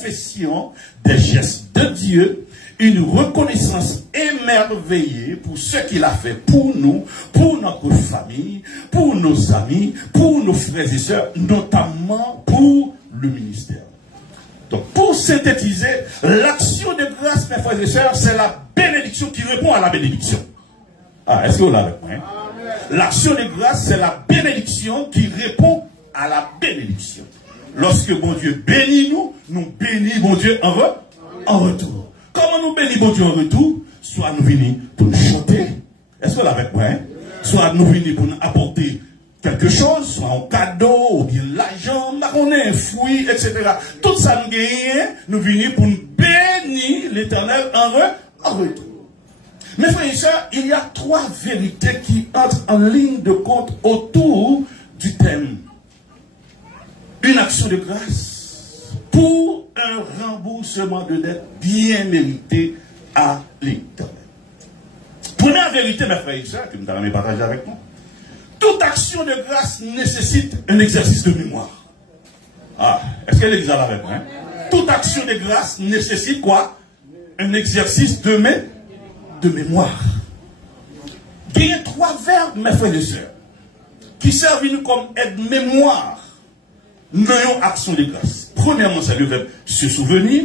confession des gestes de Dieu, une reconnaissance émerveillée pour ce qu'il a fait pour nous, pour notre famille, pour nos amis, pour nos frères et sœurs, notamment pour le ministère. Donc, pour synthétiser, l'action de grâce, mes frères et sœurs, c'est la bénédiction qui répond à la bénédiction. Ah, est-ce que vous l'avez compris? L'action de grâce, c'est la bénédiction qui répond à la bénédiction. Lorsque bon Dieu bénit nous, nous bénit bon Dieu en retour. Comment nous bénit bon Dieu en retour? Soit nous venons pour nous chanter. Est-ce que vous l'avez compris? Soit nous venons pour nous apporter quelque chose, soit un cadeau, ou bien l'argent, on est un fruit, etc. Tout ça nous gagne, nous venons pour nous bénir l'Éternel en retour. Mes frères et sœurs, il y a trois vérités qui entrent en ligne de compte autour du thème. Une action de grâce pour un remboursement de dette bien mérité à l'Éternel. Première vérité, mes frères et sœurs, que nous allons partager avec nous. Toute action de grâce nécessite un exercice de mémoire. Ah, est-ce qu'elle est avec moi? Toute action de grâce nécessite quoi? Un exercice de mémoire. Il y a trois verbes, mes frères et sœurs, qui servent comme aide-mémoire. Nous avons action de grâce. Premièrement, c'est le verbe se souvenir.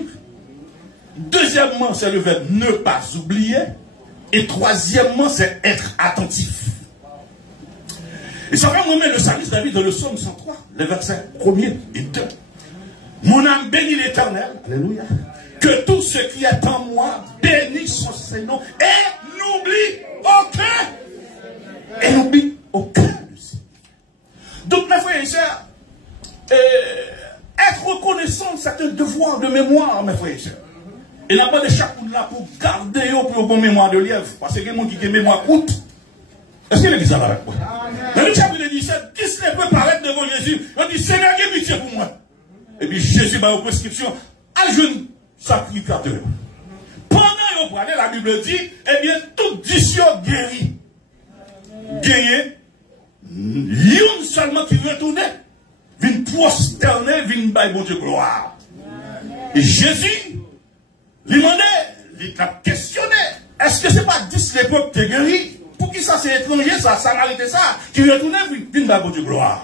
Deuxièmement, c'est le verbe ne pas oublier. Et troisièmement, c'est être attentif. Et ça va nous mettre le psalmiste David dans le psaume 103, les versets 1er et 2. Mon âme bénit l'Éternel. Alléluia. Que tout ce qui est en moi bénisse son Seigneur et n'oublie aucun. Et n'oublie aucun de ses. Donc, mes frères et sœurs, être reconnaissant, c'est un devoir de mémoire, mes frères et sœurs. Et n'a pas de chaque coup de là pour garder pour bon mémoire de lièvre. Parce que quelqu'un qui a mémoire coûte. Est-ce que l'église a avec moi? Dans le chapitre 17, qui se peut paraître devant Jésus? Il dit, Seigneur, j'ai pitié pour moi. Et puis Jésus va aux prescriptions à jeune sacrificateur. Pendant qu'on parlait, la Bible dit, eh bien, tout diction guéri. Gagné. L'un seulement qui retournait. Vient prosterner, vient bailler bon Dieu gloire. Et Jésus, lui demandait, il a questionné, est-ce que c'est pas 10 l'époque qui est guéri? Pour qui ça c'est étranger, ça, ça n'a arrêté ça, qui retournait, vient bailler bon Dieu gloire.